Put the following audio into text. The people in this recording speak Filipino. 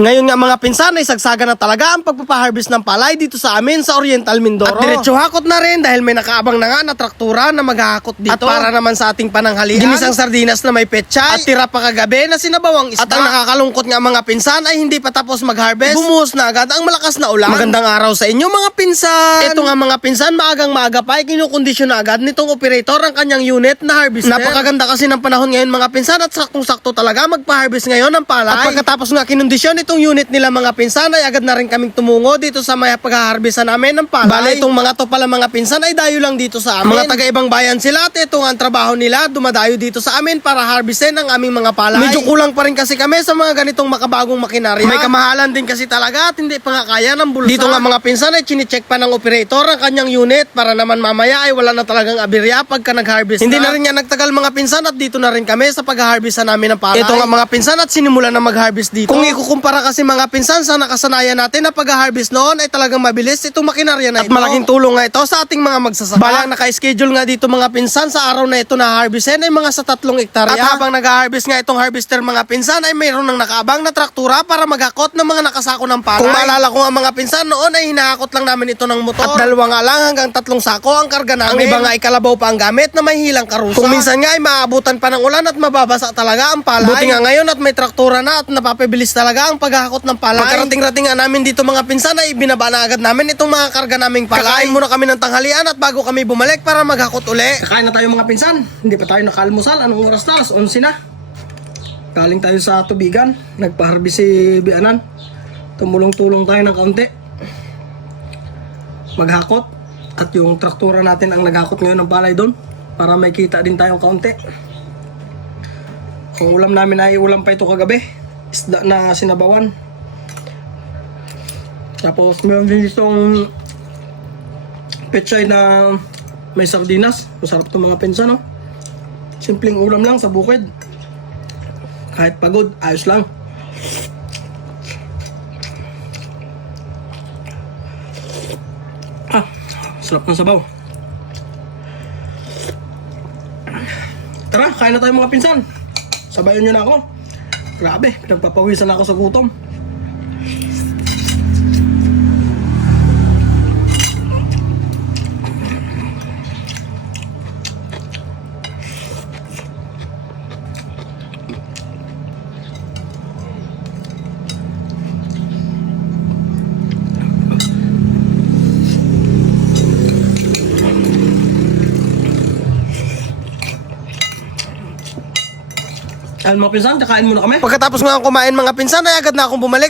Ngayon nga mga pinsan ay sagsaga na talaga ang pagpapaharvest ng palay dito sa amin sa Oriental Mindoro. At diretso hakot na rin dahil may nakaabang na nga na traktura na maghahakot dito. At para naman sa ating pananghalian, ginisang sardinas na may petchay at tira pa kagabi na sinabawang isda. At ang nakakalungkot nga mga pinsan ay hindi pa tapos mag-harvest, bumuhos na agad ang malakas na ulan. Magandang araw sa inyo mga pinsan. Ito nga mga pinsan, maagang maaga pa ay kinukondisyon na agad nitong operator ang kanyang unit na harvester. Napakaganda kasi ng panahon ngayon mga pinsan at saktong-sakto talaga magpa-harvest ngayon ng palay. At pagkatapos nga kinondisyon itong unit nila mga pinsan ay agad na rin kaming tumungo dito sa may pag-harvestan namin ng palay. Bale itong mga to pala mga pinsan ay dayo lang dito sa amin. Mga taga-ibang bayan sila at ito nga ang trabaho nila, dumadayo dito sa amin para harvestin ang aming mga palay. Medyo kulang pa rin kasi kami sa mga ganitong makabagong makinarya. May kamahalan din kasi talaga at hindi pa nga kaya ng bulsa. Dito nga mga pinsan ay chine-check pa ng operator ang kanyang unit para naman mamaya ay wala na talagang aberya pagka nag-harvest. Hindi na rin nga nagtagal mga pinsan at dito na rin kami sa pag-harvestan namin ng palay. Ito nga mga pinsan at sinimula na mag-harvest dito. Kung ikukumpara kasi mga pinsan sa nakasanayan natin na pag-harvest noon ay talagang mabilis itong makinarya na ito. At malaking tulong nga ito sa ating mga magsasaka. Balang naka-schedule nga dito mga pinsan sa araw na ito na harvestin ay mga sa 3 hektarya. At habang nag-harvest nga itong harvester mga pinsan ay mayroon ng nakaabang na traktura para maghakot ng mga nakasako ng palay. Kung maalala ko nga mga pinsan noon ay hinahakot lang namin ito ng motor. At 2 nga lang hanggang 3 sako ang karga namin. Ang iba nga ay kalabaw pa ang gamit na may hilang karusa. Kung minsan nga ay maabutan pa ng ulan at mababasa talaga ang palay. Buti nga ngayon at may traktura na at napapibilis talaga ang paghahakot ng palay. Pagkarating-rating nga namin dito mga pinsan ay binaba na agad namin itong mga karga naming palay. Kakain muna kami ng tanghalian at bago kami bumalik para maghakot uli. Kakain na tayo mga pinsan. Hindi pa tayo nakalmusal. Anong oras na? 11 na. Galing tayo sa tubigan. Nagpa-harvest si Bianan. Tumulong-tulong tayo ng kaunti. Maghakot. At yung traktura natin ang naghakot ngayon ng palay doon. Para may kita din tayong kaunti. Ang ulam namin ay ulam pa ito kagabi. Isda na sinabawan. Tapos meron din itong pechay na may sardinas. Masarap itong mga pinsan, no? Simpleng ulam lang sa bukid. Kahit pagod, ayos lang. Sarap ng sabaw. Tara, kain na tayo mga pinsan. Sabayan nyo na ako. Grabe, pinagpapawisan ako sa gutom. Mga pinsan, kakain muna kami. Pagkatapos nga kumain mga pinsan ay agad na akong bumalik.